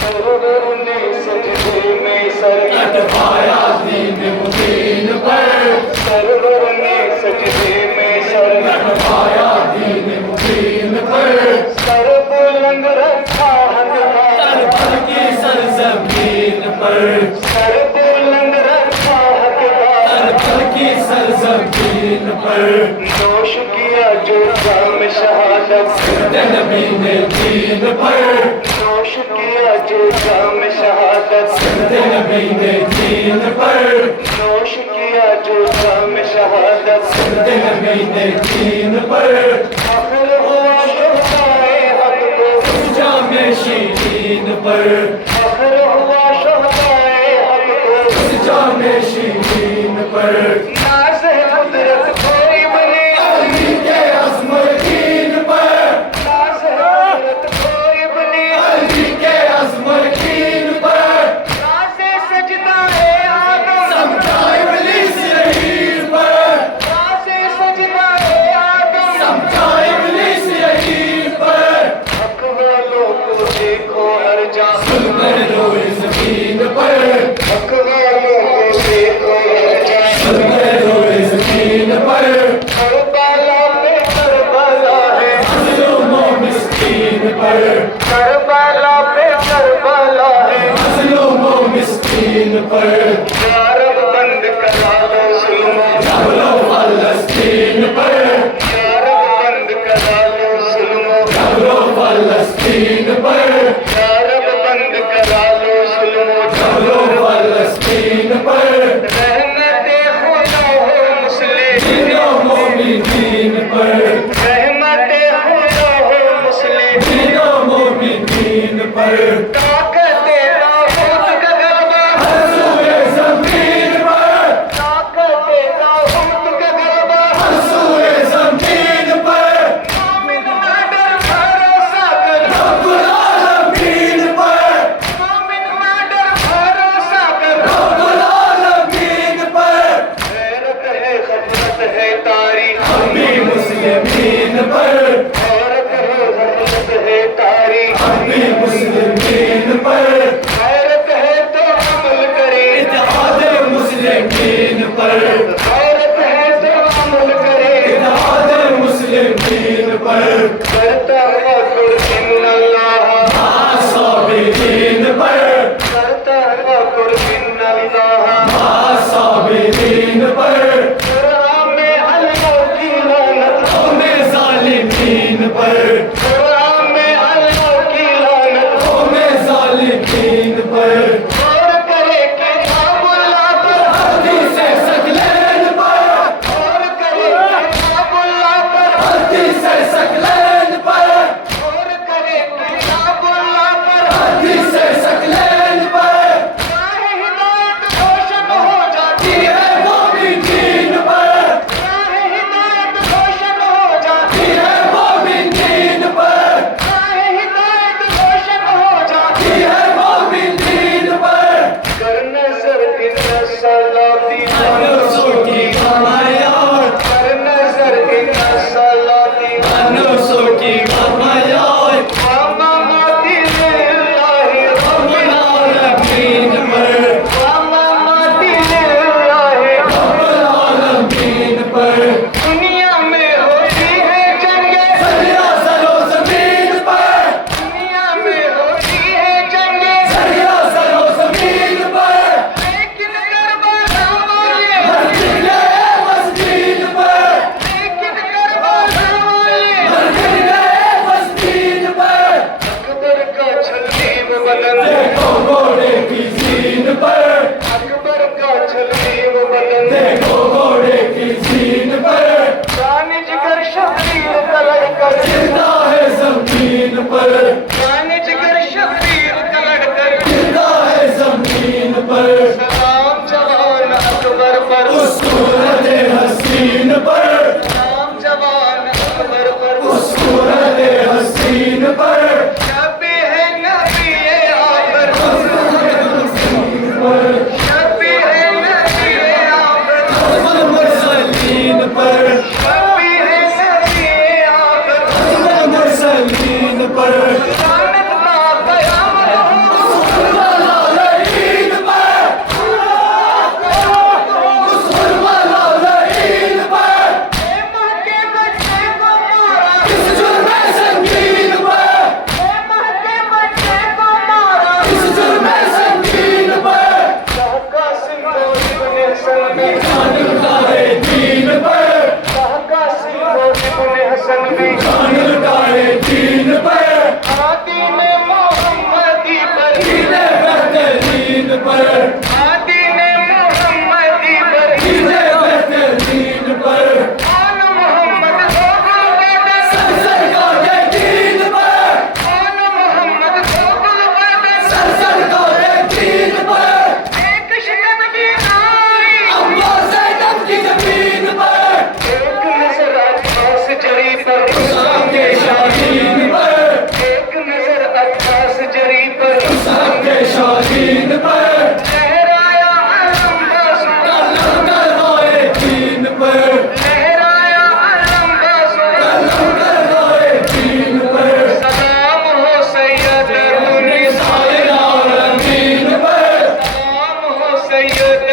سرور نے سجدے میں سر کٹوایا دین مبین پر، سرور نے سجدے میں سر کٹوایا دین مبین پر، سر بلند رکھا حق بات کی سرزمین پر، سر بلند رکھا حق بات کی سرزمین پر، نوش کیا جو جام شہادت نبی نے دین پر، نوش کیا جو جام شہادت نبی نے دین پر، نوش کیا جو جام شہادت نبی نے دین پر، فخر ہوا شہدائے حق کو جام شیرین پر، فخر ہوا شہدائے حق کو جام شیرین پر، ناز ہے قدرت کوئی بنے علی کے عزم یقین پر، ناز ہے قدرت کوئی بنے علی کے عزم یقین پر، ناز ہے سجدہ ہے آدم سمجھا ابلیس یقین پر، ناز ہے سجدہ ہے آدم سمجھا ابلیس یقین پر، حق والوں کو دیکھو ہر جا ظلم روئے زمین پر، حق والوں کو دیکھو ہر جا ظلم روئے زمین پر، کربلا پہ کربلا ہے مظلوم و مسکین پر، کربلا پہ کربلا ہے مظلوم و مسکین پر، یا رب بند کرا لو ظلم و جبر و فلسطین پر، یا رب بند کرا لو ظلم و جبر و فلسطین پر، یا رب بند کرا لو ظلم و جبر و فلسطین پر، رحمت خدا ہو مسلمین و مومنین پر، رحمت خدا ہو مسلمین و مومنین پر، طاقت طاغوت کا غلبہ ہر سوئے زمین پر، طاقت طاغوت کا غلبہ ہر سوئے زمین پر، مومن نہ ڈر بھروسہ کر رب العالمین پر، مومن نہ ڈر بھروسہ کر رب العالمین پر، غیرت ہے غفلت ہے تاریخ ہم بھی مسلمین پر، غیرت ہے غفلت ہے تاریخ ہم بھی مسلمین پر، غیرت ہے تو عمل کرے اتحاد مسلمین پر، غیرت ہے تو عمل کرے اتحاد مسلمین پر، کرتا ہوا قربان اللہ مع صابرین پر، کرتا ہوا قربان اللہ مع صابرین پر، قرآن میں اللہ کی لعنت قوم ظالمین پر، قرآن میں اللہ کی لعنت قوم ظالمین پر، غور کرے کتاب اللہ پر حدیث ثقلین پر، غور کرے کتاب اللہ پر حدیث ثقلین پر، غور کرے کتاب اللہ پر حدیث ثقلین پر، راہ ہدایت روشن ہو جاتی ہے مومن دین پر، راہ ہدایت روشن ہو جاتی ہے مومن دین پر، راہ ہدایت روشن ہو جاتی ہے مومن دین پر، کر نظر ان صلاتی منصور کی کمایات، کر نظر ان صلاتی منصور کی کمایات، ومماتی للہ رب العالمین پر، ومماتی للہ رب العالمین پر، دنیا میں ہوتی ہے جنگیں سراسر و زمین پر، دنیا میں ہوتی ہے جنگیں سراسر و زمین پر، لیکن کربلا والے مر گئے مسجد پر، لیکن کربلا والے مر گئے مسجد پر، اکبر کا چھلنی و بدن دیکھو گھوڑے کی زین پر، اکبر کا چھلنی و بدن دیکھو گھوڑے کی زین پر، جان جگر شبیر کا لڑکا زندہ ہے زمین پر، جان جگر شبیر کا لڑکا زندہ ہے زمین پر، سلام جوان اکبر پر اسطورت حسین پر، سلام جوان اکبر پر اسطورت حسین پر، جب ہے نبی آخر پر بھی جان لٹائے دین پر آدین محمدی پر سینے بہتے دین پر آدین محمدی پر سینے بہتے دین پر آل محمد کو گلبدن سر سرکار دین پر آل محمد کو گلبدن سر سرکار دین پر ایک شکن بھی آئی اما زینب کی زمین پر ایک نظر عباس جری پر حسام کے شاہین پر ایک نظر عباس جری پر حسام کے شاہین پر لہرایا علم بازو قلم کروائے دین پر لہرایا علم بازو قلم کروائے دین پر سلام ہو سید نثار العالمین پر سلام ہو سید